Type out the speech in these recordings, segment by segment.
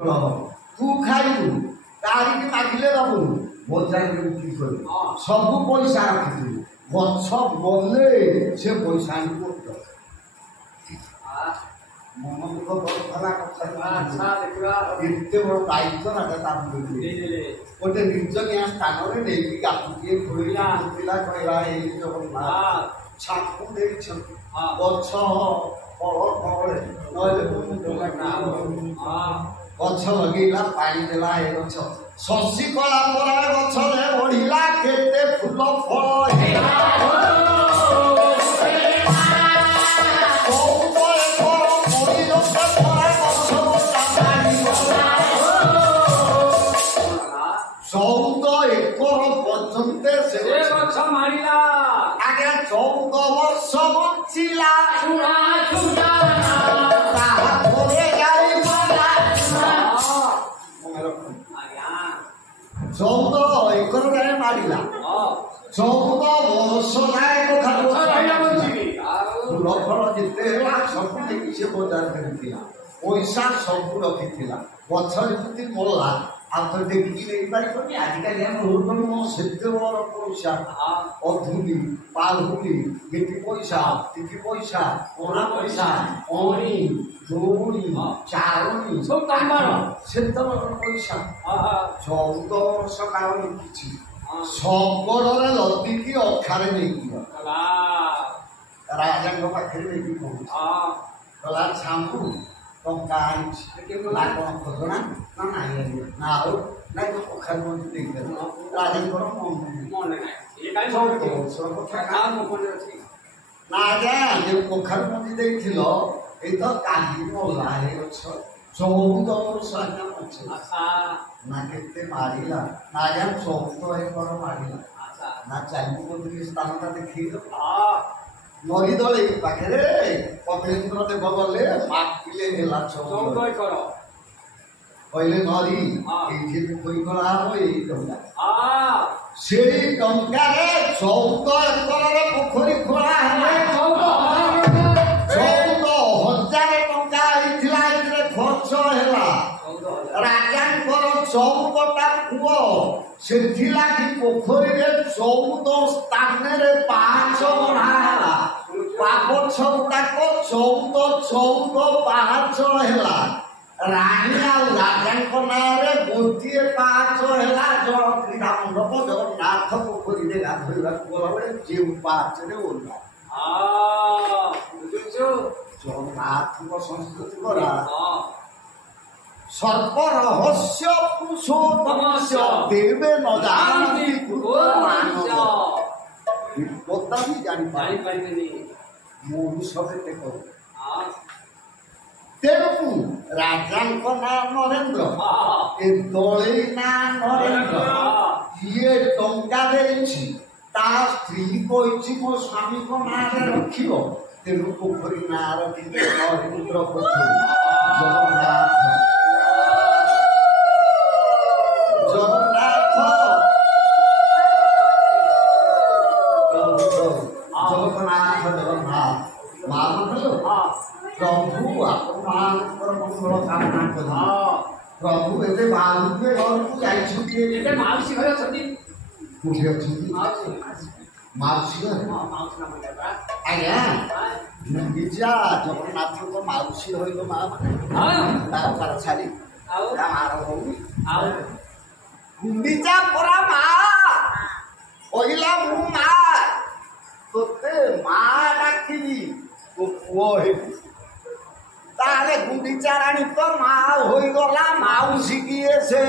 तू खाइबू तारिकी मागिले दबुनु बजारे बिक्री कर सब पैसा रखी गछ गले से पैसा आनी मन दुख बड़ा कथा एते बड़ दायित्व ना गोटे निर्जनिया स्थान में नहीं गातुए खोला पिला कहला जगन्नाथ छापू दे गछ फल फल गछ लगेला पानी देला ए गछ शशि कला परा गछ रे बढ़िला केते फूल फल आगे 14 वर्ष बंचिला चौदह एकर गाय मारिला 14 वर्ष जाए फूल फल जिते सब देखी से बजार कर पैसा सब रखी गछ जमी मरला आप देखिए नहीं पारि आजिकल से पैसा अधुली पालुली ये पैसा तिथि पैसा ओना पैसा ओणी दौड़ी चारणी सब से पैसा 14 वर्ष काल लिखी सबरे लदिकी अखारे नहीं राजा पाखे नहीं कहला छामू टंका कौन खोजना ना पोखर मंत्री राजा पोखर मंत्री तो काली मरला 14 वर्ष ना के मारिला ना 14 एकर मारिला ना 4 स्थान देखी नदी दले पाखे कपिलेन्द्र देव गले मापिले हेला 14 एकर पहले नदी ये पोखरी करा से टंका 14 एकर पोखरी खोला 14,000 टंका खर्च है राजा 14टा पुओ से पोखरी 14 स्थान 5 बढ़ा पापछ गुड़ाक 14 पाँच है राणी राजा ना गोटे 5 है जल क्रीड़ा मंडप जगन्नाथ पोखरी गाधोवा गला जो 5 ओला जगन्नाथ संस्कृति गला सर्प रहस्य पुरुषोत्तमस्य देवे न जानती विपदा भी जानी पारे मनुष्य करू तेणु राजा ना नरेन्द्र ए दले ना नरेन्द्र ये टंका देछि ता स्त्री कही मो स्वामी को ना रख तेणु पोखरी ना रखी नरेन्द्र पोखरी जगन्नाथ प्रभु आप मंगल कामना कर प्रभु ए बालुके घर को जाइछुके माउसी घर छथि कोठी अछि माउसी घर आज्ञा गुंडीचा जगन्नाथ को माउसी होइलो मा तार छाली आ मार होई आ गुंडीचा परा मा ओइला मु मा तोते मा डाकिली ओ पुओ हे तारे गुंडीचा रानी तो माँ हो गला माउसी किए से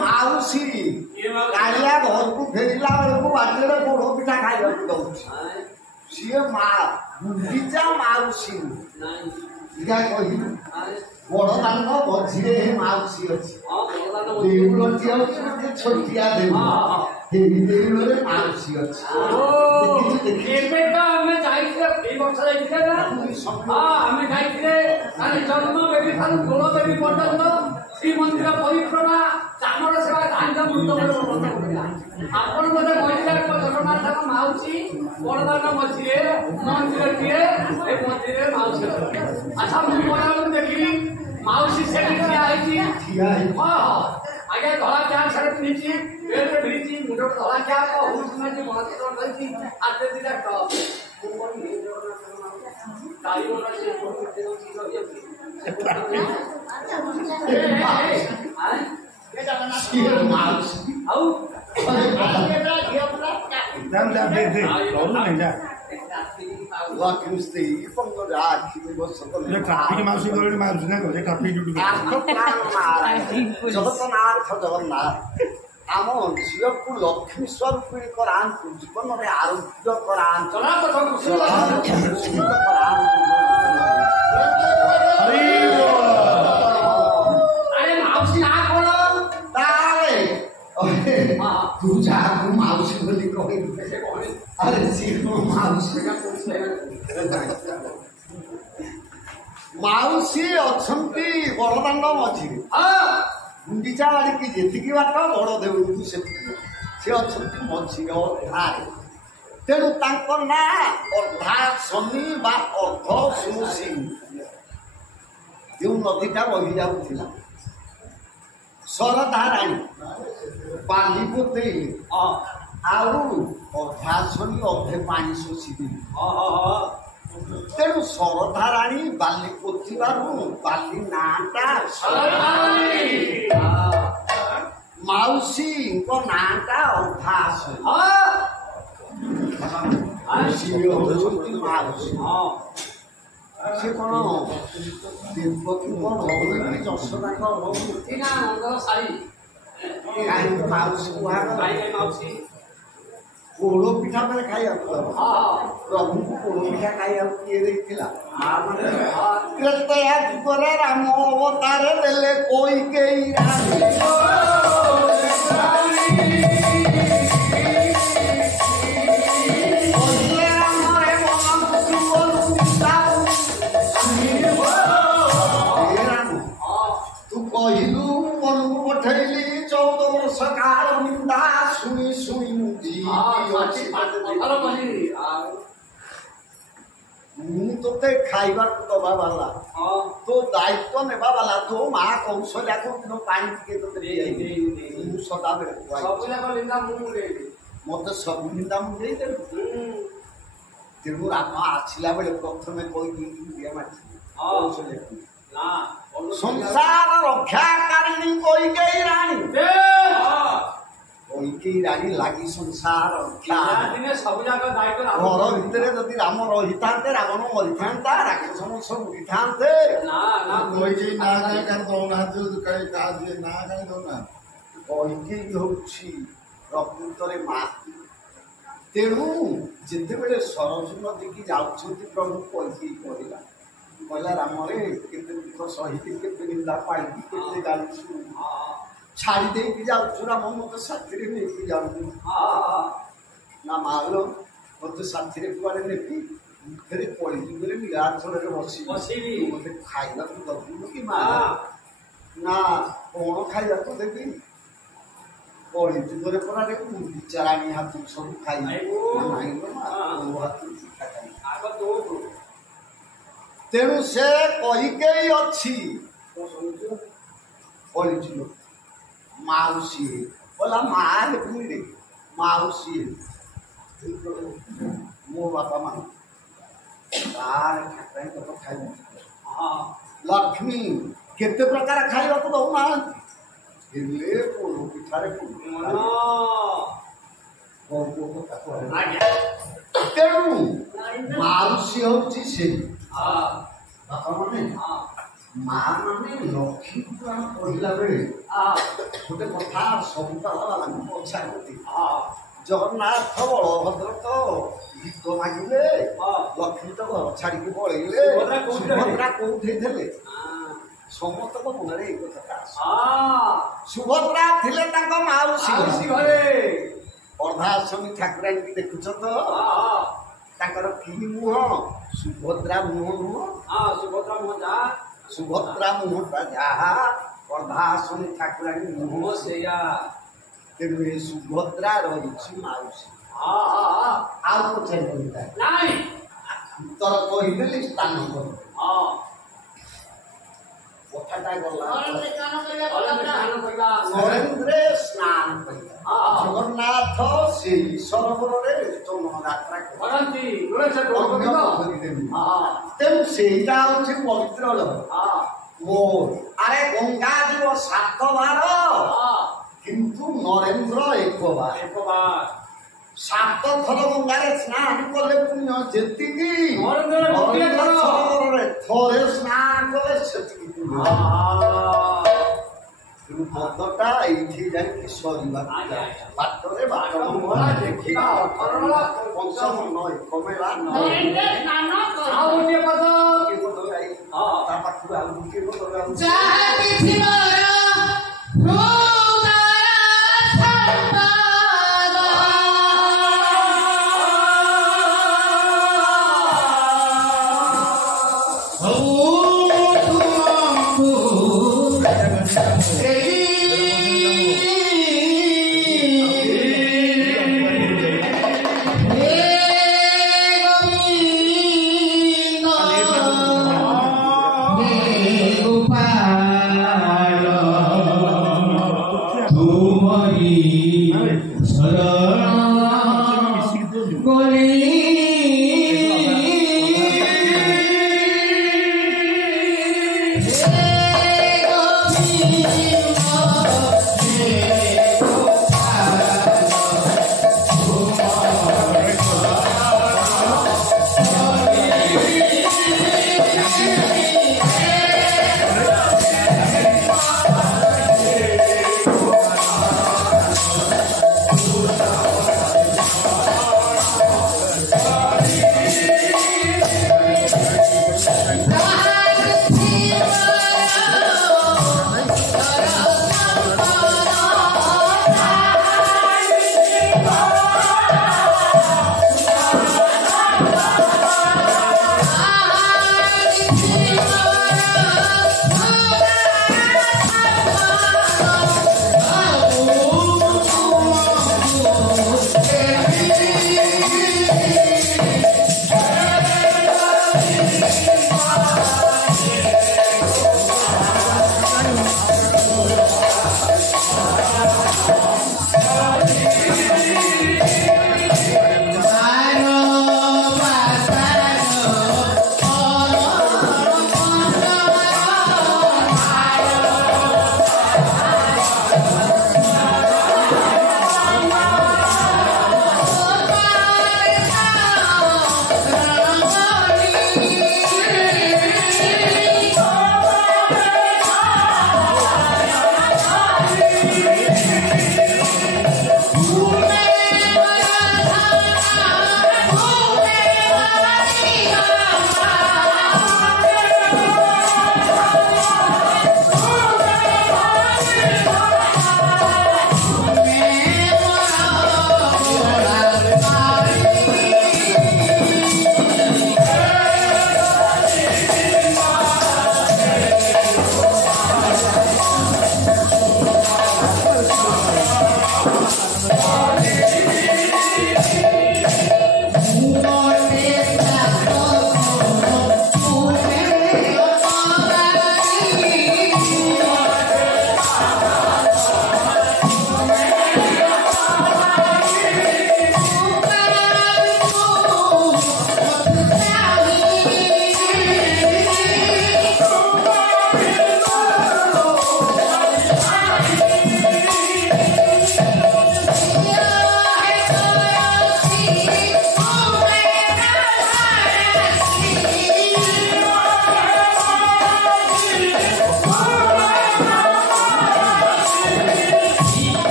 माउसी कालिया घर को फेरला बेलू बाटे पोड़ पिठा खाई दौर सी माँ गुंडीचा माउसी कही बड़ दान मझे माउसी अच्छी छोटिया देउल माउसी अच्छी जन्म बेबी ठार गोल बेबी पर्यंत ଶ୍ରୀମନ୍ଦିର ପରିକ୍ରମା ଚାମର ସେବା ଧାନ୍ୟ ମୃତ ଆପଣ ବୋଧେ ମହିଳା ଜଗନ୍ନାଥଙ୍କ ମାଉସୀ ବଡ଼ଦାନ ମଝିରେ ମନ୍ଦିରଟିଏ ଏ ମନ୍ଦିରରେ ମାଉସୀ ଆଚ୍ଛା ମୁଁ ଗଲାବେଳକୁ ଦେଖିଲି ମାଉସୀ ସେଠି ଠିଆ ହେଇଛି ହଁ ଆଜ୍ଞା ଧଳା ପ୍ୟାଣ୍ଟ ସାର୍ଟ ପିନ୍ଧିଛି ବେଲ୍ଟ ଭିଡ଼ିଛି ମୁଣ୍ଡ ଧଳା କ୍ୟାପ୍ ହଉଛି ମହାଦେବ ଧରିଛି ହାତରେ ଦିଟା ଟପ୍ ଜଗନ୍ନାଥ ଆମ ଝିଅକୁ ଲକ୍ଷ୍ମୀ ସ୍ୱରୂପିଣୀ କରାନ୍ତୁ ଜୀବନରେ ଆରୋଗ୍ୟ କରାନ୍ତୁ ତୁ ଯାହାକୁ ମାଉସୀ ବୋଲି କହିବୁ ଆରେ ସିଏ ମାଉସୀ ମାଉସୀ ଅଛନ୍ତି ବଡ଼ଦାଣ୍ଡ ମଝିରେ ଗୁଣ୍ଡିଚା ବାଡ଼ିକି ଯେତିକି ବାଟ ବଡ଼ ଦେଉଳକୁ ସେତିକି ସେ ଅଛନ୍ତି ମଝିରେ ଅର୍ଦ୍ଧାରେ ତେଣୁ ତାଙ୍କ ନାଁ ଅର୍ଦ୍ଧା ଶନି ବା ଅର୍ଦ୍ଧ ସୁସି ଯେଉଁ ନଦୀଟା ବହି ଯାଉଥିଲା ଶରଧାରାଣୀ ବାଲି ପୋତେଇଲେ ଆଉ ଅର୍ଦ୍ଧା ଶନି ଅଧେ ପାଣି ଶୋଷିଦେଲେ ତେଣୁ ଶରଧାରାଣୀ ବାଲି ପୋତିବାରୁ ବାଲି ନାଁଟା ମାଉସୀଙ୍କ ନାଁଟା ଅର୍ଦ୍ଧା ଶନି ମାଉସୀ ସେ କ'ଣ ଦେବକୀ କ'ଣ ଯଶୋଦାଙ୍କ ମାଉସୀ ମାଉସୀ ପୋଡ଼ ପିଠା ପରେ ଖାଇବାକୁ ପ୍ରଭୁଙ୍କୁ ପୋଡ଼ ପିଠା ଖାଇବାକୁ କିଏ ଦେଇଥିଲା ତ୍ରେତୟା ଯୁଗରେ ରାମ ଅବତାର ଦେଲେ କୈକେୟୀ ତୁ କହିଲୁ ମନକୁ ପଠେଇଲି 14 ବର୍ଷ କାଳ ନିନ୍ଦା ଶୁଣି ଶୁଣି ମୁଁ ତୋତେ ଖାଇବାକୁ ଦବା ବାଲା ତୋ ଦାୟିତ୍ୱ ନେବା ବାଲା ତୋ ମା କୌଶଲ୍ୟାକୁ ପାଣି ଟିକେ ତୋତେ ମୁଁ ସଦାବେଳେ ମତେ ସବୁ ନିନ୍ଦା ମୁଁ ଦେଇଦେଲି ତେଣୁ ରାମ ଆସିଲା ବେଳେ ପ୍ରଥମେ କହିଦେଇକି ଦିଆ ମାରିଥିଲି କୌଶଲ୍ୟାକୁ ସଂସାର ରକ୍ଷାକାରିଣୀ କୈକେୟୀ ରାଣୀ କୈକେୟୀ ରାଣୀ ଲାଗି ସଂସାର ଘର ଭିତରେ ଯଦି ରାମ ରହିଥାନ୍ତେ ରାବଣ ମରିଥାନ୍ତା ରାକ୍ଷସ ବଂଶ ବୁଲିଥାନ୍ତେ କୈକେୟୀ ହଉଛି ପ୍ରକୃତରେ ମା ତେଣୁ ଯେତେବେଳେ ସରଜୁ ନଦୀକି ଯାଉଛନ୍ତି ପ୍ରଭୁ କୈକେୟୀ କହିଲା ରାମରେ କେତେ ଦୁଃଖ ସହିକି କେତେ ନିନ୍ଦା ପାଇକି କେତେ ଗାଳି ଛାଡ଼ି ଦେଇକି ଯାଉଛୁ ରାମ ମତେ ସାଥିରେ ନେଇକି ଯାଉଛୁ ନା ମାଲ ମତେ ସାଥିରେ କୁଆଡ଼େ ନେବି ଫେରେ କଳିଯୁଗରେ ନୀଳାଚଳରେ ବସିବି ମତେ ଖାଇବାକୁ ଦବୁନୁ କି ମା ନା କ'ଣ ଖାଇବାକୁ ଦେବି କଳିଯୁଗରେ ପରା ବିଚାରାଣୀ ହାତରୁ ସବୁ ଖାଇବି ହାତରୁ ପିଠା ଖାଇବି ତେଣୁ ସେ କୈକେୟୀ ଅଛି କଳିଯୁଗ ମାଉସୀ ବୋଲା ମା ହେବୁନି ମାଉସୀ ମୋ ବାପା ମା ଠାକୁରାଣୀ କଥା ଖାଇବ ଲକ୍ଷ୍ମୀ କେତେ ପ୍ରକାର ଖାଇବାକୁ ଦଉନାହାନ୍ତି ହେଲେ ପୋଡ଼ ପିଠାରେ ତେଣୁ ମାଉସୀ ହଉଛି ସେ ବାପା ମାନେ ମା ମାନେ ଲକ୍ଷ୍ମୀକୁ ଆମେ କହିଲା ବେଳେ ଗୋଟେ କଥା ସବୁ ବାଲାଙ୍କୁ ପଚାରନ୍ତି ଜଗନ୍ନାଥ ବଳଭଦ୍ର ତ ଗୀତ ମାଗିଲେ ଲକ୍ଷ୍ମୀ ତ ଘର ଛାଡ଼ିକି ପଳେଇଲେ ସୁଭଦ୍ରା କୋଉଠି ଥିଲେ ସମସ୍ତଙ୍କ ମନରେ ଏଇ କଥାଟା ସୁଭଦ୍ରା ଥିଲେ ତାଙ୍କ ମାଉସୀ ଘରେ ଅର୍ଦ୍ଧାଶମୀ ଠାକୁରାଣୀକି ଦେଖୁଛ ତ ତାଙ୍କର କି ମୁହଁ ସୁଭଦ୍ରା ମୁହଁ ନୁହଁ ସୁଭଦ୍ରା ମୁହଁଟା ଯାହା ଅର୍ଦ୍ଧାଶୁଣୀ ଠାକୁରାଣୀ ମୋ ସେଇଆ ତେଣୁ ଏ ସୁଭଦ୍ରା ରହିଛି ମାଉସୀ ହଁ ହଁ ହଁ ଆଉ ପଚାରିବନି ନାଇଁ ତୋର କହିଦେଲି ସ୍ଥାନ କର ହଁ କଥାଟା ଗଲା କରିବା ନରେନ୍ଦ୍ରେ ସ୍ନାନ କରିବା ଜଗନ୍ନାଥ ସେଇ ସରୋବରରେ ସ୍ନାନ ଯାତ୍ରା କରନ୍ତି କରିଦେବି ତେଣୁ ସେଇଟା ହଉଛି ପବିତ୍ର ଜଳ ଓ ଆରେ ଗଙ୍ଗା ଯିବ 7 ବାର କିନ୍ତୁ ନରେନ୍ଦ୍ର 1 ବାର 7 ଥର ଗଙ୍ଗାରେ ସ୍ନାନ କଲେ ପୁଣ୍ୟ ଯେତିକି ସରୋବରରେ ଥରେ ସ୍ନାନ କଲେ ସେତିକି ପୁଣ୍ୟ ପଦଟା ଏଇଠି ଯାଇକି ସରିବା ବାଟରେ ବାଟ ଦେଖିବା ପଞ୍ଚମ ନଈ କମେଇବା ଆଉ ଗୋଟିଏ ପଦ ତା ପାଖରୁ ଆଉ ଗୋଟିଏ ପଦ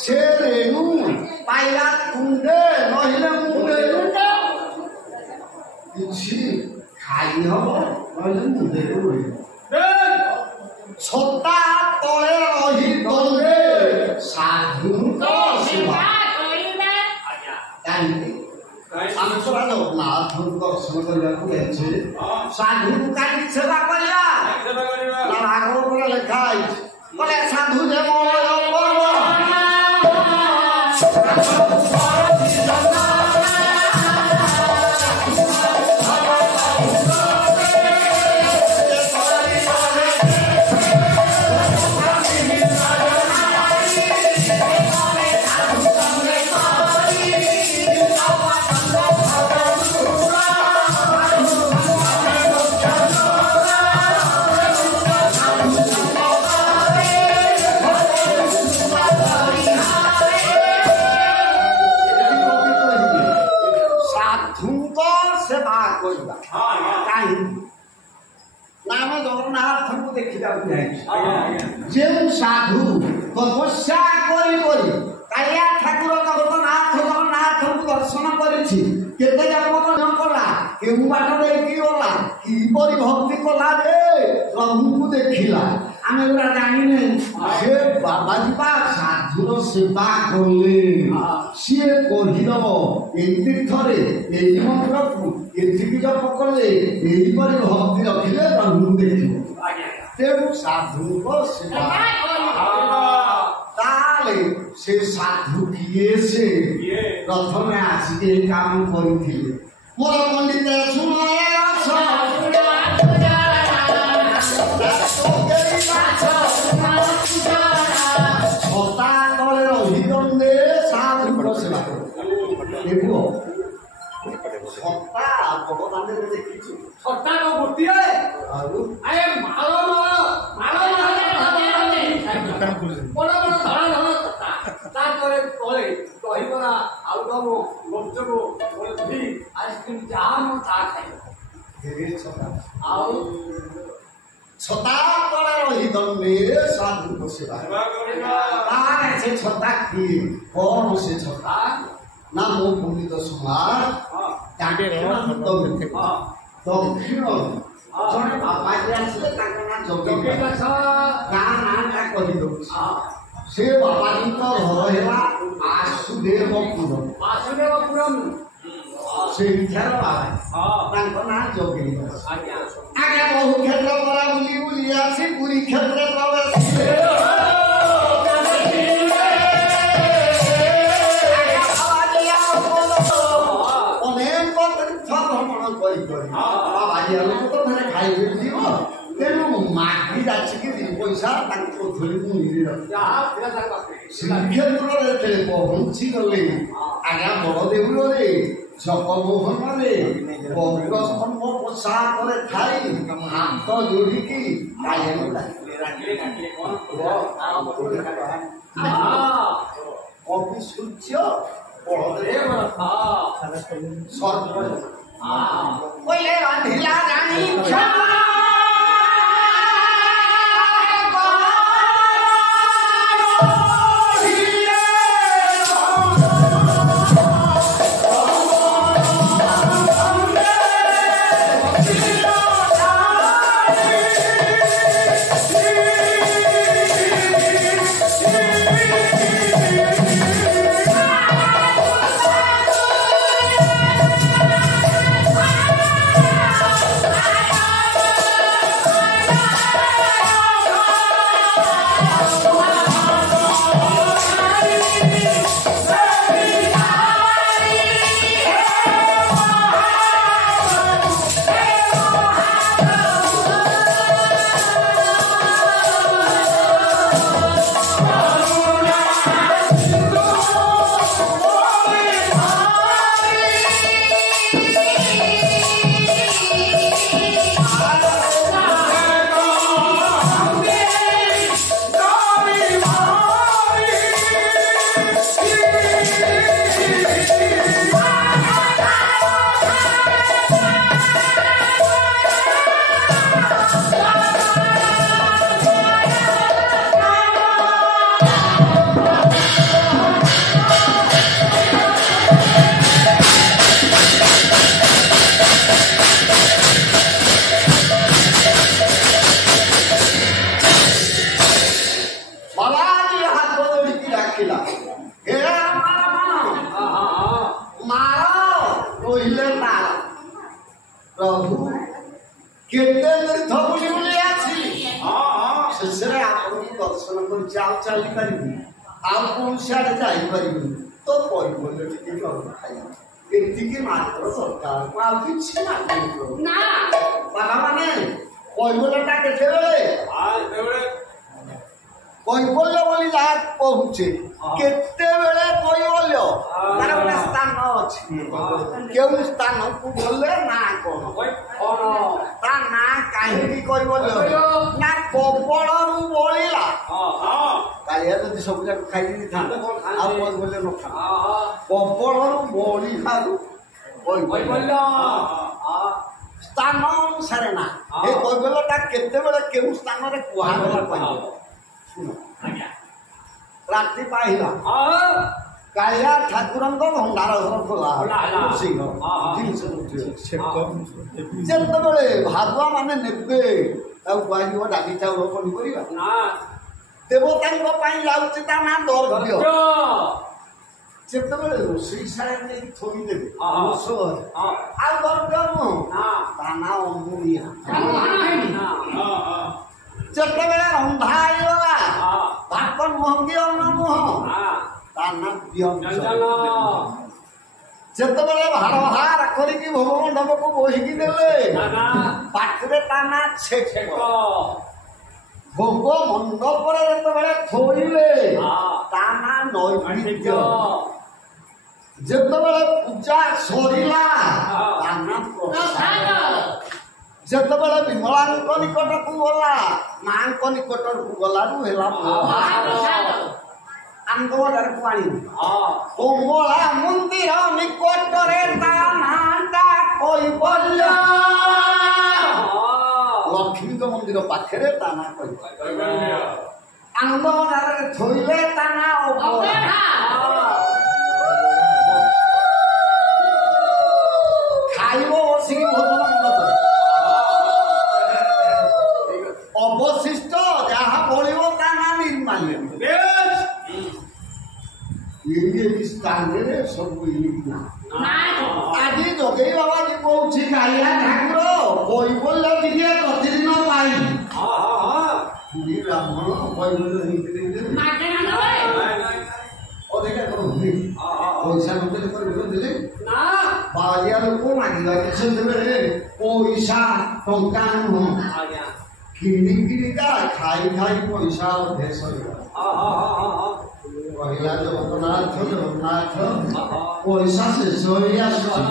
ସେ ରେଣୁ ପାଇଲା ତୁଣ୍ଡେ ନହେଲେ ମୁଣ୍ଡେ କିଛି ଖାଇ ହବ ନହେଲେ ମୁଣ୍ଡରେ ରହିବ ଛତା ତଳେ ରହି ଦଣ୍ଡେ ସାଧୁଙ୍କ ସେବା କାହିଁକି ଆମେ ତ ଜଗନ୍ନାଥଙ୍କୁ ଦର୍ଶନ କରିବାକୁ ଯାଇଛି ସାଧୁଙ୍କୁ କାହିଁକି ସେବା କରିବା ନା ଭାଗବତରେ ଲେଖା ହେଇଛି ବୋଲେ ସାଧୁ ଯେ ମଳୟ ପର୍ବ ଯେଉଁ ସାଧୁ ତପସ୍ୟା କରି କରି କାଳିଆ ଠାକୁର ଜଗନ୍ନାଥଙ୍କୁ ଦର୍ଶନ କରିଛି କେତେ ଜନ୍ମ କଲା କେଉଁ ବାଟ ଦେଇକି ଗଲା କିପରି ଭକ୍ତି କଲା ଯେ ପ୍ରଭୁଙ୍କୁ ଦେଖିଲା ଆମେ ଗୁଡ଼ା ଜାଣିନେ ସେ ବାବାଜୀ ବା ସାଧୁର ସେବା କଲେ ସିଏ କହିଦବ ଏଇ ତୀର୍ଥରେ ଏଇ ମନ୍ତ୍ରକୁ ଏତିକି ଜପ କଲେ ଏହିପରି ଭକ୍ତି ରଖିଲେ ପ୍ରଭୁଙ୍କୁ ଦେଖିବ ତେଣୁ ସାଧୁଙ୍କ ସେବା ତାହେଲେ ସେ ସାଧୁ କିଏ ସେ ପ୍ରଥମେ ଆସିକି ଏ କାମ କରିଥିଲେ ମୋର ପଣ୍ଡିତ ଛତା ତଳେ ରହିଦଣ୍ଡେ ସାଧୁଙ୍କ ସେବା ଦେଖିବ ଛତା ଭଗବାନରେ ଦେଖିଛୁ ଛତା ଗୋଟିଏ ଆଉ ବଡ଼ ବଡ଼ ଧଳା ଧଳା ଛତା ତାପରେ ତଳେ ଦହିବରା ଆଳୁଦମ ଗୁପଚୁପ ଆଇସ୍କ୍ରିମ ଯାହା ମୁଁ ତାହା ଖାଇବ ଆଉ ଛତା ତଳେ ରହିଦଣ୍ଡେ ସାଧୁଙ୍କ ସେବା ତାହେଲେ ସେ ଛତା କିଏ କଣ ସେ ଛତା ନା ମୋ ପଣ୍ଡିତ ସମାଜ ଦକ୍ଷିଣ ଜଣେ ବାବାଜୀ ଆସିଲେ ତାଙ୍କ ନାଁ ଯୋଗେଶ ଗାଁ ନାଁଟା କହିଦଉଛି ସେ ବାବାଜୀଙ୍କ ଘର ହେଲା ବାସୁଦେବପୁରମ୍ ସେଇଠାର ବାବା ତାଙ୍କ ନାଁ ଯୋଗେଶ ଆଜ୍ଞା ବହୁ କ୍ଷେତ୍ର କରା ବୁଲି ବୁଲି ଆସି ପୁରୀ କ୍ଷେତ୍ର ପ୍ରବେଶ ତେଣୁ ମାଟି ଯାଚିକି ଦି ପଇସା ତାଙ୍କୁ ଧରିକୁ ଶ୍ରୀକ୍ଷେତ୍ରରେ ପହଞ୍ଚି ଗଲେ ଆଜ୍ଞା ବଡ଼ଦେଉଳରେ ଜଗମୋହନରେ ସ୍ତମ୍ଭ ପୋଷାକରେ ଥାଇ ହାତ ଯୋଡ଼ିକି କବି ସୂର୍ଯ୍ୟ ବଳଦେବ ସର୍ବ କହିଲେ ରାଧିଲା ରାଣୀ ଚାଲିଲା ହେ ମାର କହିଲେ ମାର ପ୍ରଭୁ କେତେ ତୀର୍ଥ ବୁଲି ବୁଲି ଅଛି ଶେଷରେ ଆପଣଙ୍କୁ ଦର୍ଶନ କରିଛି ଆଉ ଚାଲିପାରିବି ଆଉ କୌଣସି ଆଡ଼େ ଯାଇପାରିବିନି ତ ପରିବର୍ତ୍ତ ଟିକେ ପ୍ରଭୁ ଖାଇବା ଏତିକି ମାତ୍ର ଦରକାର ଆଉ କିଛି ମାଗିନି ପ୍ରଭୁ ବାବା ମାନେ କୈବଲ୍ୟଟା କେତେବେଳେ କୈବଲ୍ୟ ବୋଲି ଯାହା କହୁଛେ କେତେବେଳେ କୈବଲ୍ୟ ତାର ଗୋଟେ ସ୍ଥାନ ଅଛି କେଉଁ ସ୍ଥାନକୁ ଗଲେ ନା କଣ ତା ନା କାହିଁକି କୈବଲ୍ୟ ନା କବଳରୁ ବଳିଲା କାଳିଆ ଯଦି ସବୁ ଯାକ ଖାଇ ଦେଇଥାନ୍ତେ ଆଉ କୈବଲ୍ୟ ନଥାନ୍ତା କବଳରୁ ବଳିଲାରୁ କୈବଲ୍ୟ ସ୍ଥାନ ଅନୁସାରେ ନା ଏ କୈବଲ୍ୟଟା କେତେବେଳେ କେଉଁ ସ୍ଥାନରେ କୁହାଗଲା କହିବ ରାତି ପାଇଲା କାଳିଆ ଠାକୁରଙ୍କ ଭଣ୍ଡାର ଘର ଖୋଲା ଯେତେବେଳେ ଭାଗୁଆ ମାନେ ନେବେ ତାକୁ କୁହାଯିବ ଡାଲି ଚାଉଳ ପନିପରିବା ଦେବତାଙ୍କ ପାଇଁ ଯାଉଛି ତା ନା ଦର୍ଭ୍ୟ ଯେତେବେଳେ ରୋଷେଇ ଶାଳରେ ନେଇକି ଥୋଇଦେବେ ଆଉ ଦର୍ଭ୍ୟ ନୁହଁ ତା ନା ଅମୁଳିଆ ଯେତେବେଳେ ରନ୍ଧା ହେଇଗଲା ଭାତ ନୁହଁ କି ଅନ୍ନ ନୁହଁ ତା ନା ଯେତେବେଳେ ଭାର ଭାର କରିକି ଭୋଗ ମଣ୍ଡପକୁ ବୋହିକି ଦେଲେ ପାଟିରେ ତା ନା ଛେକ ଭୋଗ ମଣ୍ଡପରେ ଯେତେବେଳେ ଥୋଇଲେ ତା ନା ନୈବେଦ୍ୟ ଯେତେବେଳେ ପୂଜା ସରିଲା ତା ନା ପ୍ରସାଦ ଯେତେବେଳେ ବିମଳାଙ୍କ ନିକଟକୁ ଗଲା ମାଙ୍କ ନିକଟକୁ ଗଲାରୁ ହେଲା ଆନ୍ଦୋଳନକୁ ଆଣିବୁ ମଙ୍ଗଳା ମନ୍ଦିର ନିକଟରେ ତା ନାଁଟା କୈବଲ୍ୟ ଲକ୍ଷ୍ମୀଙ୍କ ମନ୍ଦିର ପାଖରେ ତା ନାଁ କୈବଲ୍ୟ ଆନ୍ଦୋଳନରେ ଥୋଇଲେ ତା ନାଁ ଅବଢା ଖାଇବ ବସିକି ଭୋଜନ ମଣ୍ଡପରେ ଅବଶିଷ୍ଟ ଯାହା ବଳିବ ତା ନା ନିର୍ମାଲ୍ୟ ସ୍ଥାନରେ ସବୁ ଆଜି ଯୋଗେଇ ବାବା ଯେ କହୁଛି କାଳିଆ ଠାକୁର କୈବଲ୍ୟ ଟିକେ ପ୍ରତିଦିନ ପାଇ ବ୍ରାହ୍ମଣ କୈବଲ୍ୟ ପଇସା ନଦେଲେ କୈବଲ୍ୟ ଦେଲେ ବାଳିଆ ଲୋକ ମାଗିବା କିଛି ଦେବେ ପଇସା ଟଙ୍କା ନୁହଁ କିଣିକିରିକା ଖାଇ ଖାଇ ପଇସା ଅଭ୍ୟାସ କହିଲା ଜଗନ୍ନାଥ ଜଗନ୍ନାଥ ପଇସା ଶେଷ ହେଇ ଆସୁଛି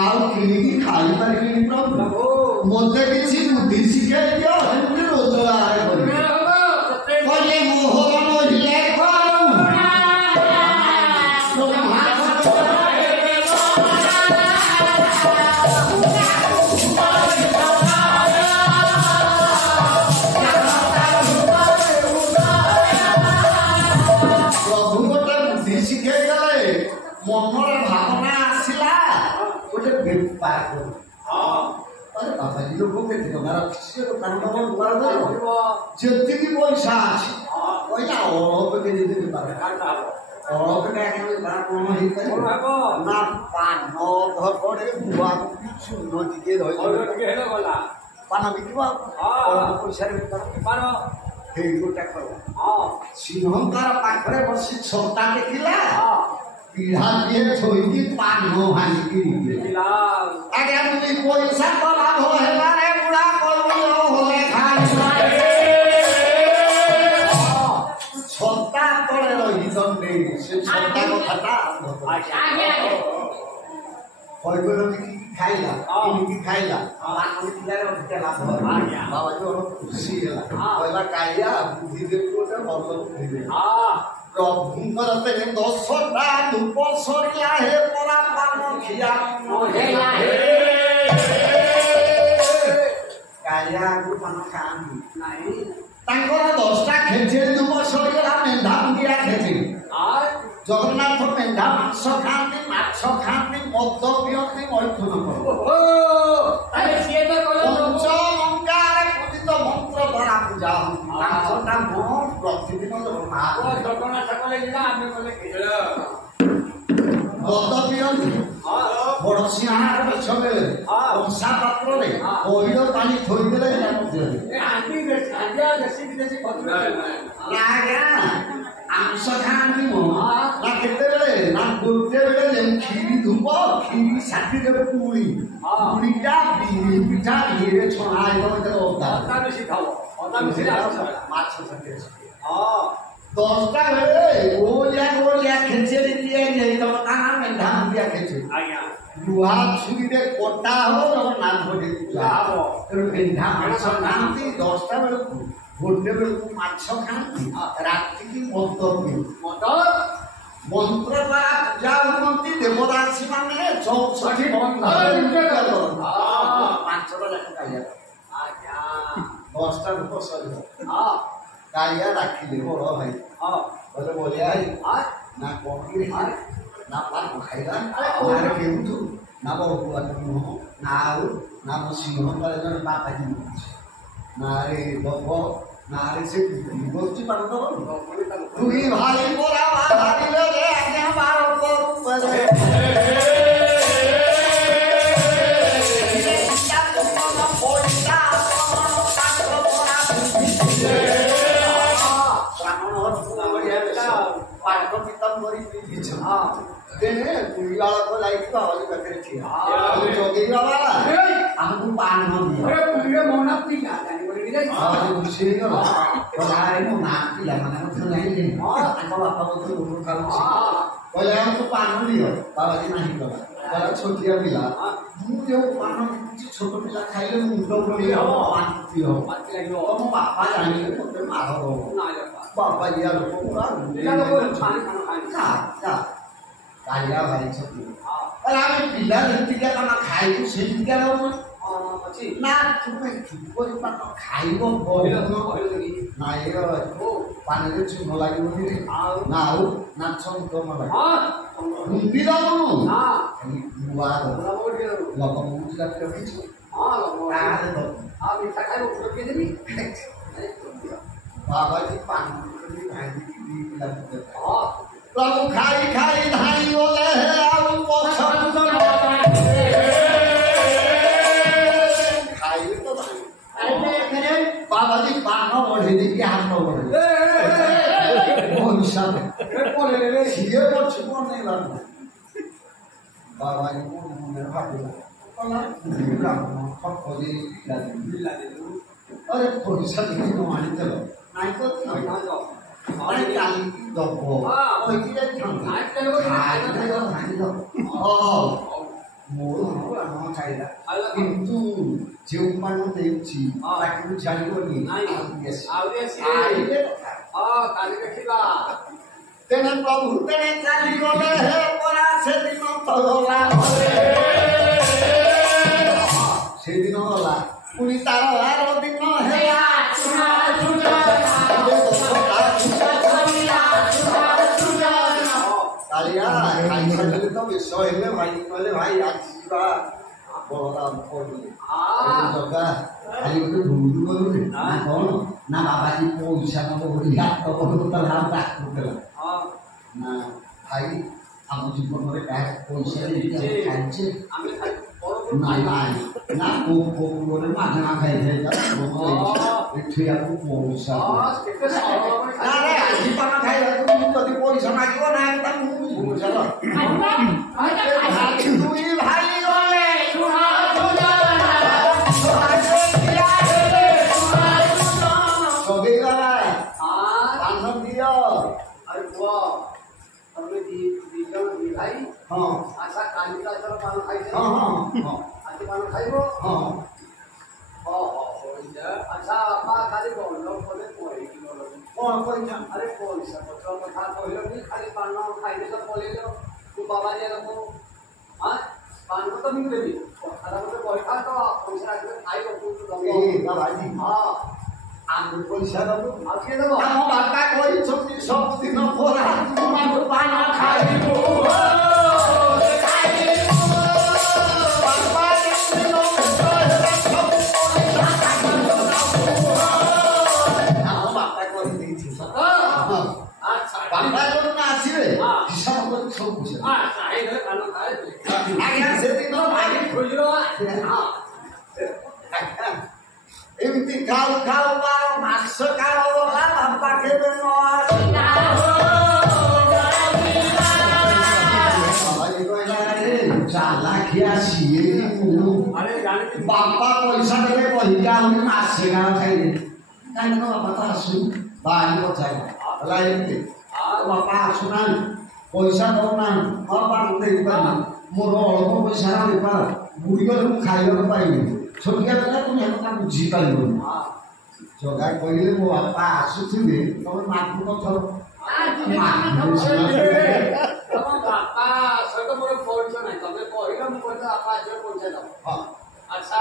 ଆଉ କିଣିକି ଖାଇପାରିବିନି ପ୍ରଭୁ ମୋତେ କିଛି ବୁଦ୍ଧି ଶିଖେଇ ଦିଅ ସେମିତି ରୋଜଗାର କରିବି କହିଲେ ମୋହର ନହିଲେ ମନରେ ଭାବନା ଆସିଲା ଗୋଟେ ବେପାର ବାବାଜୀ ଲୋକ କେତେ ଟଙ୍କା ରଖିଛି ଯେତିକି ପଇସା ଅଛି କହିଲା ଅଳପ କେଜି ବେପାର ଅଳପ ବେପାର କଣ ହେଇପାରିବ ନା ପାନ ଧପଡେ ବୁଆକୁ ଚୂନ ଟିକେ ରହିଗଲା ପାନ ବିକିବ ଅଳପ ପଇସାରେ ବେପାର ହେଇ ଗୋଟା କର ସିଂହକାର ପାଖରେ ବସି ଛତା ଦେଖିଲା ପିଢା দিয়ে ଥୋଇକି ପାନ ଭାଙ୍ଗିକି ଆଜ୍ଞା ତୁମେ ପଇସା ତ ଲାଭ ହେଲାରେ ବୁଢା କୈବଲ୍ୟ ହଲେ ଖାଇବା ଛତା ତଳେ ରହିଛନ୍ତି ସେ ଛତା କଥାଟା କୈବଲ୍ୟ ବିକିକି ଖାଇଲା କିଣିକି ଖାଇଲା ପାନ ବିକିଲାରେ ଅଧିକା ଲାଭ ବାବା ଯୋଉ ଖୁସି ହେଲା କହିଲା କାଳିଆ ବୁଦ୍ଧି ଦେବି ଗୋଟେ ଭଲ ବୁଦ୍ଧି ଦେବି ପ୍ରଭୁଙ୍କର ତେଣେ 10ଟା ଧୂପ ସରିଲା ହେ ପରା ପାନ ଖିଆ କାଳିଆ ଆଗରୁ ପାନ ଖାଆନ୍ତି ନାହିଁ ତାଙ୍କର 10ଟା ଖେଚେଡ଼ି ଧୂପ ସରିଗଲା ମେଣ୍ଢା ମୁଣ୍ଡିଆ ଖେଚେଡ଼ି ଜଗନ୍ନାଥ ମେଣ୍ଢା ମାଂସ ଖାଆନ୍ତି ମାଛ ଖାଆନ୍ତି ମଦ ପିଅନ୍ତି ମୈଥୁନ ପଞ୍ଚଲଙ୍କାରେ ପୂଜିତ ମନ୍ତ୍ର ଦ୍ୱାରା ପୂଜା ହୁଅନ୍ତି ମାଂସଟା ପ୍ରତିଦିନ ଜଗନ୍ନାଥ ଆପଣ ଜଗନ୍ନାଥ କଲେ ଯିବା ଆମେ କଲେ ଗତ ପିଅନ୍ତି ବଡ଼ ସିଂହାର ମିଛ ବେଳେ କଂସା ପାତ୍ରରେ ପଇଡ଼ ପାଣି ଥୋଇଦେଲେ ହେଲା ମଧ୍ୟରେ ଆଜ୍ଞା ଆମିଷ ଖାଆନ୍ତି ମୋ ନା କେତେବେଳେ ନା ଗୋଟେ ବେଳେ କ୍ଷୀରି ଧୂପ କ୍ଷୀରି ସାଥିରେ ପୁଣିଟା ବିରି ପିଠା ଘିରେ ଛଣା ହେଇଥିବ ମାଛ ସାଥିରେ ଦଶଟା ବେଳେ ଗୋଳିଆ ଖେଚେଡ଼ି ତିଆରି ହେଇଥିବ ତା ନା ମେଣ୍ଢା ମୁଣ୍ଡିଆ ଖେଚେଡ଼ି ଲୁହା ଛୁରୀରେ କଟା ହବ ଜଗନ୍ନାଥ ତେଣୁ ମେଣ୍ଢା ମାଛ ଖାଆନ୍ତି 10ଟା ବେଳକୁ ଗୋଟେ ବେଳକୁ ମାଛ ଖାଆନ୍ତି ରାତିକି ମଦ ମନ୍ତ୍ର ଦ୍ୱାରା ପୂଜା ହୁଅନ୍ତି ଦେବଦାସୀ ମାନେ 64 ପାଞ୍ଚଟା ଯାକ କାଳିଆ 10ଟା ଲୋକ ସରିବ କାଳିଆ ଡାକିଲେ ବଡ଼ ଭାଇ କହିଲେ ବଳିଆ ଭାଇ ନା କଣ ନା ପାନ ଖାଇବା ନାରେ କେଉଁଠୁ ନା ବଡ଼ପୁଆ ନୁହଁ ନା ଆଉ ନା ମୋ ସିଂହ ଜଣେ ବାପାଜି ନାରେ ଦବ ନାରେ ସେ ବସୁଛି ପାନ ଦବ ଦୁଇ ଭାଇ ପରା ବାହାରିଲେ ରେ ଆଜ୍ଞା ବାର ଉପରେ ତେଣେ ପୁରୀ ବାଳକ ଯାଇକି ବାବାଜୀ ପାଖରେ ଠିଆ ଜଗେଇ ବାବା ଆମକୁ ପାନ ମୋ ମା ପିଲାମାନେ ମଧ୍ୟ ଜାଣିଲେ ତାଙ୍କ ବାପା ମଧ୍ୟ ଗୋରୁ ଖାଉଛି କହିଲେ ଆମକୁ ପାନ ଦିଅ ବାବାଜୀ ନାହିଁ କଲା କହିଲା ଛୋଟିଆ ପିଲା ମୁଁ ଯେଉଁ ପାନ ଛୋଟ ପିଲା ଖାଇଲେ ମୁଣ୍ଡ ବୁଲେଇ ହବ ବାନ୍ତି ହବ ତମ ବାପା ଜାଣିଲେ ମୋତେ ମାର ଦବ ବାପା ଜିଆ ଲୋକ ପୁରା କାଳିଆ ଭାଇ ଛୋଟି ଆମେ ପିଲା ଯେତିକା ପାନ ଖାଇବୁ ସେତିକା ଅଛି ନା ତୁମେ କିପରି ପାନ ଖାଇବ ନାଇଁ ପାଣିରେ ଚୂନ ଲାଗିବନି ନା ଆଉ ନାଚ ଉତ୍ତମ ଲାଗିବ ମୁଣ୍ଡି ଦବୁନୁ ଖାଲି ନୂଆ ଲୋକଙ୍କୁ ଜାତି ରଖିଛୁ ବାବାଜୀ ପାନ ପ୍ରଭୁ ଖାଇ ଖାଇ ଧାଇଁ ଗଲେ ଆଉ ଖାଇଲେ ତ ବାବାଜୀ ପାନ ବଢେଇ ଦେଇକି ହାତ ବଢେଇ ସିଏ ପଛକୁ ଅନେଇଲା ବାବାଜୀ ମନରେ ଭାବିଲା अरे परीक्षा देखी तो मानी चलो नहीं तो अरे काली दबो ओई की आज चलो आज चलो भाई दो मोर हम खाइला किंतु जेउ मान देउची ताकि जानिबोनी आइले काली देखिबा तेने प्रभु तेने चाली गले हे परा से दिन तोला से दिन होला पुनी तार आर दिन हे कालिया खाई खाली तो विषय है भाई कहले भाई आज जीवा बड़ा पड़ी जगह खाली तो ढूंढ करू ना कौन ना बाबाजी पैसा न बोली हाथ तो बहुत तो हाथ डाक करला ना भाई हम जीवन में का पैसा लेके खाइछे हमें नहीं ना को बोले मागना खाई है एठी आपको पैसा अरे आज पाना खाई तू कदी पैसा मागियो ना त मु चलो दुई भाई गले सुहा सुजाना सगे गला पान दियो अरे बुआ हमने दी भाई हां आशा काली का चलो पान खाई हां हां आज पान खाइबो हां अच्छा आपा खाली बोल लो बोले कोई कौन कोई ना अरे कोई सब तो कथा कहलो नहीं खाली पान खाइले तो बोले लो तू बाबा जी को हां पान को तो नहीं देबी अरे बोले पैसा तो पैसा के खाइबो तू तो ए बाबा जी हां आम पैसा दबो आके दबो हम बाता कोई छोटी सब दिन पोरा तू मान पान खाइबो ବାପା ଯୋଉଦିନ ଆସିବେ ହିସାବ କରି ସବୁ ବୁଝେ ଆଜ୍ଞା ସେଦିନ ଏମିତି ଖାଉ ଖାଉ ମାସ କାଳ ଗଲା ବାପା କେବେ ନ ଆସିଲା ଚାଲାଖିଆ ସିଏ ବାପା ପଇସା ଦେବେ କହିକି ଆହୁରି ମାସେ କାଳ ଖାଇଲେ କାହିଁକି ନା ବାପା ତ ଆସୁ ବାହାରି କଥା ହେଲା ଏମିତି ବାପା ଆସୁନାହାନ୍ତି ପଇସା ଦଉନାହାନ୍ତି ହଁ ବାପା ଦେଇପାରୁନା ମୋର ଅଳ୍ପ ପଇସା ବେପାର ବୁଡ଼ିଗଲେ ମୁଁ ଖାଇବାକୁ ପାଇବି ଛୋଟିଆ ପିଲା ତୁମେ କଥା ବୁଝିପାରିବନି ଜଗା କହିଲେ ମୋ ବାପା ଆସୁଥିବେ ତମେ ମାକୁ କଥା ବାପା ସହିତ ମୋର ପରିଚୟ ନାହିଁ ତମେ କହିଲ ମୁଁ କହିଲି ବାପା ଆଜି ପରିଚୟ ଦବ ଆଚ୍ଛା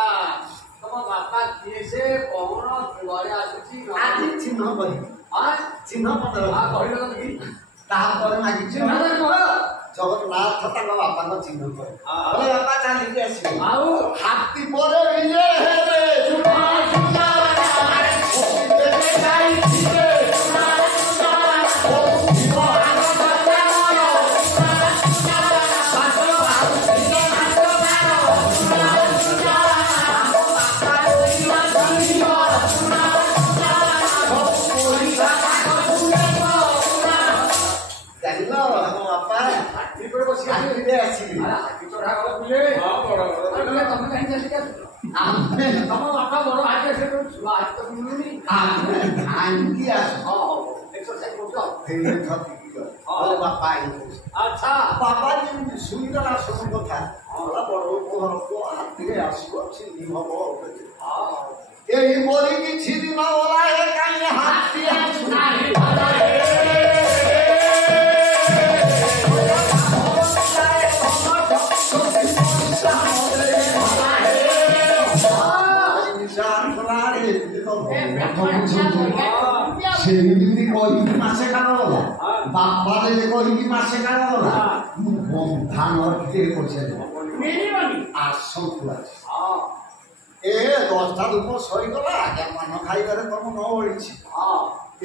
ତମ ବାପା କିଏ ସେ କଣ ଘରେ ଆସୁଛି ଆଜି ଚିହ୍ନ କହିବି ଚିହ୍ନ ପତ୍ର କହିଲ କି ତାପରେ ମାଗିଛି ଜଗନ୍ନାଥ ତାଙ୍କ ବାପାଙ୍କ ଚିହ୍ନ କରେ ବାପା ଚାଲିକି ଆସିବେ ଆଉ ହାତୀ ପରେ ତମ ବାପା ବଡ ଭାଗ୍ୟ ଆଚ୍ଛା ବାପା ଯେମିତି ଶୁଣିଦେଲା ସବୁ କଥା ବଡ ଘରକୁ ହାତୀରେ ଆସିବ ଚିହ୍ନି ହବ ଏଇ ମରି କିଛି ଦିନ ଗଲା କାହିଁ ହାତୀ ଆସୁନାହିଁ ସେମିତି କହିକି ମାସେ କାଳ ଗଲା ବାପା ଯଦି କହିକି ମାସେ କାଳ ଗଲା ମୁଁ ବନ୍ଧାନ ଟିକେ ପଇସା ଦେବ ଆସନ୍ତୁ ଆଜି ଏ 10ଟା ଧୂପ ସରିଗଲା ଆଜ୍ଞା ପାନ ଖାଇବାରେ ତମ ନ ଓଳିଛି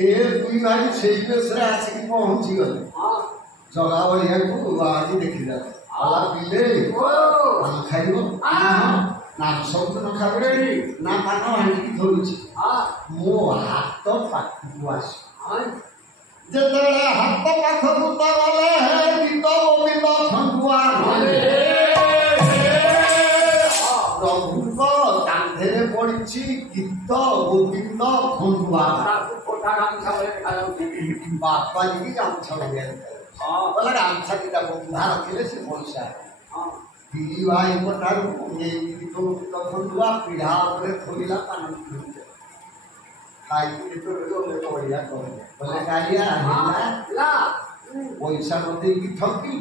ଏ ଦୁଇ ଭାଇ ସେଇ ବେଶରେ ଆସିକି ପହଞ୍ଚିଗଲେ ଜଗା ବଳିଆକୁ ଆଜି ଦେଖିଦେଲେ ପିଲେ ପାନ ଖାଇବ ନା ସବୁଦିନ ଖାଇବେ ନା ପାନ ଆଣିକି ଧରୁଛି ମୋ ହାତ ପାଖକୁ ଆସ ଯେତେବେଳେ ହାତ ପାଖକୁ ତ ଗଲେ ଗୀତ ଗୋବିନ୍ଦ ଖଣ୍ଡୁଆ ପ୍ରଭୁଙ୍କ କାନ୍ଧରେ ପଡ଼ିଛି ଗୀତ ଗୋବିନ୍ଦ ଖଣ୍ଡୁଆ ବାପା ଯିକି ଗାମୁଛା ବୋଲେ ଗାମୁଛା ଦିଟା ବନ୍ଧା ରଖିଲେ ସେ ପଇସା ଦିଦି ଭାଇଙ୍କ ଠାରୁ ଗୀତ ଗୋବିନ୍ଦ ଖଣ୍ଡୁଆ ପିଢ଼ା ଉପରେ ଥୋଇଲା ପାନ ଖାଇକି ଯେତେବେଳେ ଗଲେ ବଢିଆ କହିଲେ ବୋଲେ କାଳିଆ ପଇସା ନ ଦେଇକି ଠକି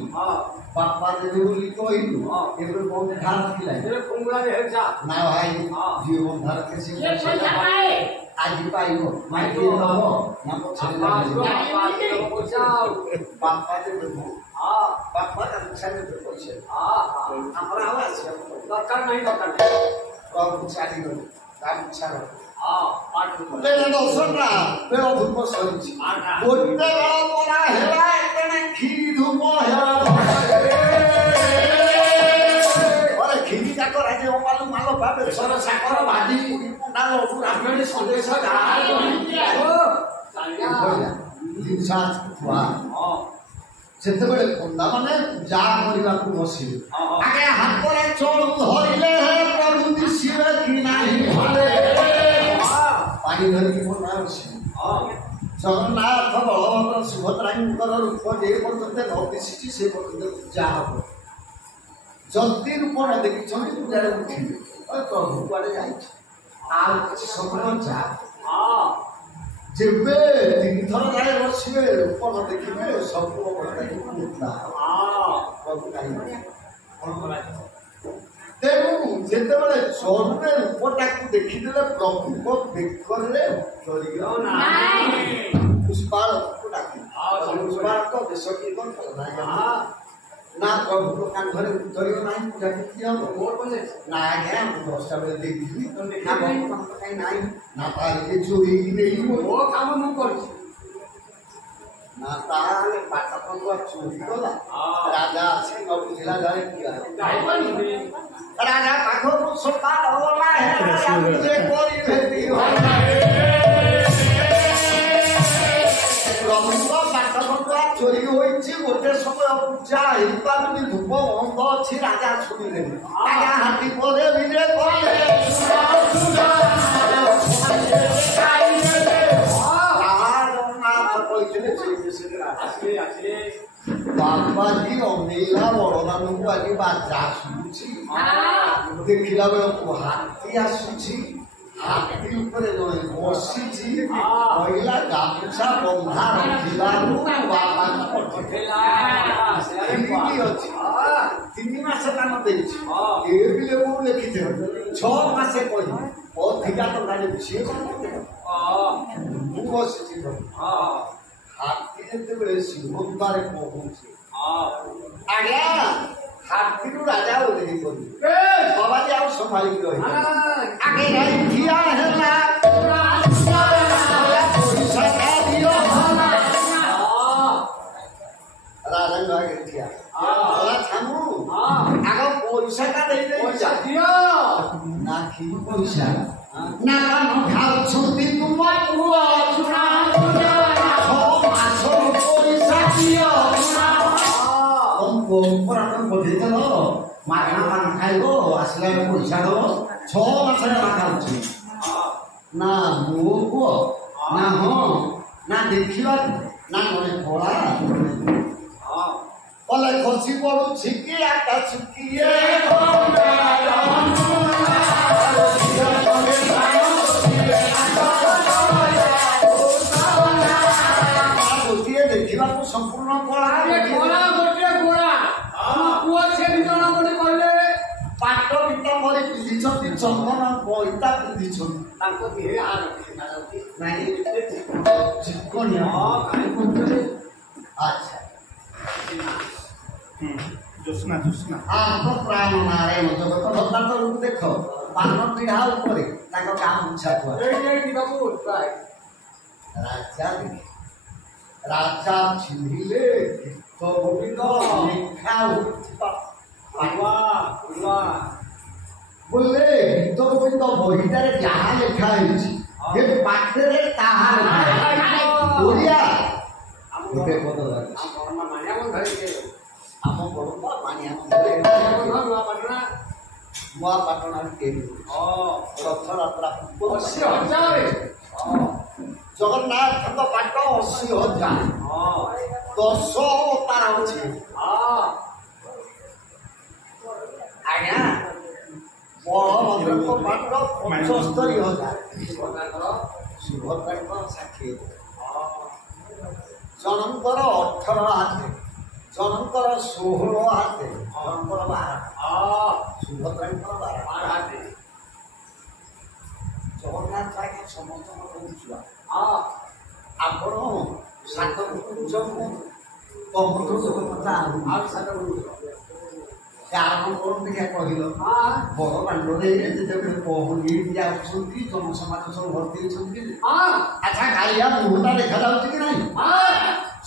ବାପା ଦେବେ ବୋଲି କହିଲୁ ଏବେ ବନ୍ଧା ରଖିଲା ନା ଭାଇ ଝିଅ ବନ୍ଧା ରଖେ ସେ ଆଜି ପାଇବ ମାଇକି ଦବ ନା ପଛରେ ବାପା ଦେବେ ବାପା ଗାମୁଛା ଦେବେ ପଇସା ଆମର ଆଉ ଆସିବା ଦରକାର ନାହିଁ ପ୍ରଭୁ ଚାଲିଗଲେ ଗାମୁଛା ରଖ ଦର୍ଶନ ବେଳ ଧୂପ ସରିଛି ଗୋଟେ ବେଳ ପରା ହେଲା ତେଣେ କ୍ଷୀରି ଧୂପ କ୍ଷୀରି ଯାକ ରାଜି ଅମାଲୁ ମାଲ ଭାବେ ସର ସାକର ଭାଜି ରାମଣୀ ସନ୍ଦେଶ ଜିନିଷ ସେତେବେଳେ କନ୍ଦା ମାନେ ପୂଜା କରିବାକୁ ବସିଲେ ଆଜ୍ଞା ହାତରେ ଚଳୁ ଧରିଲେ ପ୍ରଭୁ ଦିଶିବେ କି ନାହିଁ ପାଣି ଧରିକି ମନା ଅଛି ଜଗନ୍ନାଥ ବଳଭଦ୍ର ସୁଭଦ୍ରାଙ୍କର ରୂପ ଯେ ପର୍ଯ୍ୟନ୍ତ ନ ଦିଶିଛି ସେ ପର୍ଯ୍ୟନ୍ତ ପୂଜା ହବ ଯଦି ରୂପ ନ ଦେଖିଛନ୍ତି ପୂଜାରେ ଉଠିବେ ପ୍ରଭୁ କୁଆଡ଼େ ଯାଇଛି ଆଉ କିଛି ସମୟ ଯା ଯେବେ 3 ଥର ଯାଏ ବସିବେ ରୂପ ନ ଦେଖିବେ ସବୁ ପ୍ରଭୁ ତେଣୁ ଯେତେବେଳେ ଜରୁରେ ରୂପଟାକୁ ଦେଖିଦେଲେ ପ୍ରଭୁଙ୍କ ବେକରେ ପୁଷ୍ପାଳକୁ ଡାକିଲେ ପୁଷ୍ପାଳକ ଦେଶ କିଏ ନା ପ୍ରଭୁଙ୍କ କାନ୍ଧରେ ଉତ୍ତରିବ ନାହିଁ ପୂଜା କେମିତି ହବ ନା ଆଜ୍ଞା ମୁଁ 10ଟା ବେଳେ ଦେଇଥିଲି ନା କାହିଁ ନାହିଁ ନା ପାରିକେ ଚୋରିକି ନେଇ କାମ ମୁଁ କରୁଛି ନା ତାହେଲେ ପାଠ ପଢୁଆ ଚୋରି କଲା ରାଜା ଆସି ନ ବୁଝିଲା ଯାଏ କିଆ ରାଜା ପାଖକୁ ସକାଳ ଗଲା ପ୍ରଭୁଙ୍କ ପାଠ ପଢୁଆ ଚୋରି ହୋଇଛି ଗୋଟେ ସମୟ ପୂଜା ହେଇପାରୁନି ଧୂପ ବନ୍ଦ ଅଛି ରାଜା ଶୁଣିଲେନି ରାଜା ହାତୀ ପରେ ବିଜେ କଲେ ବାବାଜୀ ଅନେଇଲା ବଡ଼ମାନଙ୍କୁ ଆଜି ବାଜା ଆସୁଛି ଦେଖିଲା ବେଳକୁ ହାତୀ ଆସୁଛି ହାତୀ ଉପରେ ଜଣେ ବସିଛି କହିଲା ଗାମୁଛା ବନ୍ଧା ରଖିବାରୁ ବାବାଙ୍କୁ ପଠେଇଲା ଅଛି 3 ମାସ କାମ ଦେଇଛି ଏ ବିଲେ ମୁଁ ଲେଖିଥିଲି 6 ମାସେ କହିବି ଅଧିକା ଟଙ୍କା ଦେବି ସିଏ କଣ ମୁଁ ବସିଛି ହାତୀ ଯେତେବେଳେ ସିଂହଦ୍ୱାରେ ପହଞ୍ଚେ ଆଜ୍ଞା ହାତୀରୁ ରାଜା ଓହ୍ଲେଇ ପଡ଼ିଲେ ବାବାଜୀ ଆଉ ସମ୍ଭାଳିକି ରହିଲେ ଆଗେ ଯାଇ ଠିଆ ହେଲା ରାଜାଙ୍କ ଆଗରେ ଠିଆ ହେଲା ଛାମୁ ଆଗ ପଇସାଟା ଦେଇଦେଇ ନା କି ପଇସା ନା ଖାଉଛନ୍ତି ତୁମ ପୁଅ ପଠେଇଦେଲ ମାଗଣା ପାନ ଖାଇବ ଆସିଲା ପଇସା ଦବ 6 ମାସରେ ଖାଉଛି ନା ମୋ ପୁଅ ନା ହଁ ନା ଦେଖିବାକୁ ନା ଜଣେ କଳା କଲେ ଖସି ପଡୁଛି କି ଆକାଶ କିଏ ଗୋଟିଏ ଦେଖିବାକୁ ସମ୍ପୂର୍ଣ୍ଣ କଳା ପାଟ ପିତା ପରେ ପିନ୍ଧିଛନ୍ତି ଚନ୍ଦନ ବଇତା ପିନ୍ଧିଛନ୍ତି ତାଙ୍କ ଦେହରେ ଆଚ୍ଛା ପ୍ରାଣ ନାରାୟଣ ଜଗତ ଭକ୍ତାଙ୍କୁ ଦେଖ ପାନ ପିଢା ଉପରେ ତାଙ୍କ ଗାମୁଛା ରାଜା ରାଜା ଚିହ୍ନିଲେ ଗୀତ ଗୋବିନ୍ଦ ଲେଖା ହୋଇଥିବା बोले गीत गोविंद बहिटारे जहाँ लेखा ये पाठरे ताहा ओडिया गोटे पद आम बड़पा मानिया नुआ पाटना रथयात्रा जगन्नाथ पाट 80,000 10 अवतार अच्छे आज्ञा बलभद्र पाठ 75,000 सुभद्रा 60 जनकर 18 हाथे जनकर 16 हाथे जनकर 12 सुभद्रा 12 हाथे जगन्नाथ आज्ञा समस्त आपण 7 କହିଲ ବଡ ଦାଣ୍ଡରେ ଯେତେବେଳେ ପହଣ୍ଡି ଆସୁଛନ୍ତି ଜନସମାଜ ସବୁ ଭର୍ତ୍ତି ହେଇଛନ୍ତି ଆଚ୍ଛା କାଳିଆ ମୁହଁଟା ଦେଖାଯାଉଛି କି ନାହିଁ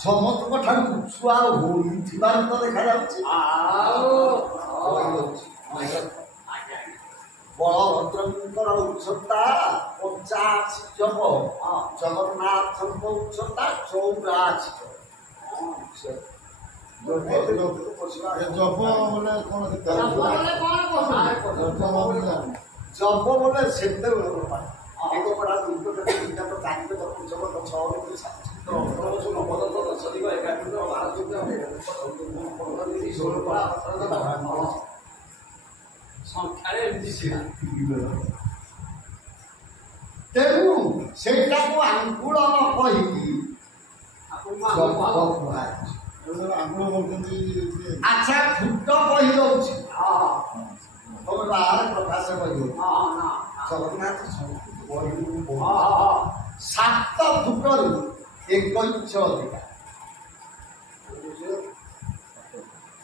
ସମସ୍ତଙ୍କ ଠାରୁ ଛୁଆ ହୋଇଥିବାର ତ ଦେଖାଯାଉଛି ବଳଭଦ୍ରଙ୍କର ଉଚ୍ଚତା 85 ଜପ ଜଗନ୍ନାଥଙ୍କ ଉଚ୍ଚତା 84 ଜପ ବୋଲେ କଣ ଜପ ବୋଲେ ସେତେବେଳେ ଏକ ପଢା ଦୁର୍ଗ ତେଣୁ ସେଇଟାକୁ ଆଙ୍ଗୁଳନ କହିକି ଆଚ୍ଛା ଫୁଟ କହିଦଉଛି ତମେ ବାହାରେ ପ୍ରକାଶ କରିବ ଜଗନ୍ନାଥ 7 ଫୁଟରୁ 1 ଇଞ୍ଚ ଅଧିକା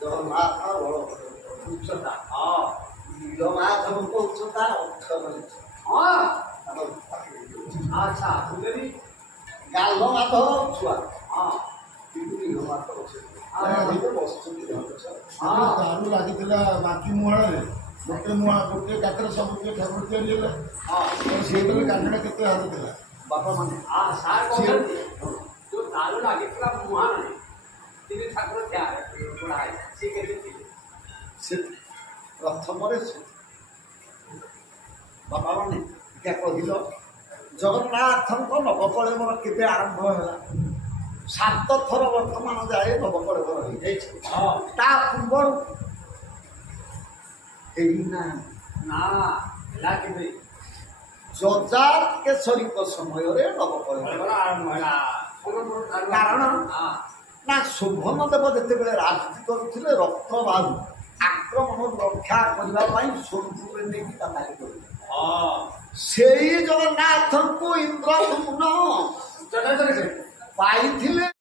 ଜଗନ୍ନାଥ ଉଚ୍ଚତା ନୀଳମାଧବଙ୍କ ଉଚ୍ଚତା 18 ଇଞ୍ଚ ଆଚ୍ଛା ଗାଲ ମାଧବ ଛୁଆ ବାଟ ଅଛି ହଁ। ଦାରୁ ଲାଗିଥିଲା ବାକି ମୁହାଣରେ ଗୋଟେ ଗୋଟେ କାଠରେ ସବୁ କିଏ ଠାକୁର ତିଆରି ହେଲା ସେଇଥିରେ କାଠଟା କେତେ ହାତ ଥିଲା ବାପା ମାନେ ସାର୍ କହୁଛନ୍ତି ଯୋଉ ଦାରୁ ଲାଗିଥିଲା ମୁହାଣରେ ତିନି ଠାକୁର ଠିଆ ସେ କେତେ ଥିଲେ ସେ ପ୍ରଥମରେ ବାପା ମାନେ क्या कहिल जगन्नाथ नवकलेवर केवे आरंभ है 7 थर वर्तमान जाए नवकलेवर हो पूर्व जजात केशरी समय नवकलेवर कारण ना शोभन देव जिते राजनीति करुले रक्त बाहु आक्रमण रक्षा करने सोनपुर नहीं से जगन्नाथ को इंद्र पाई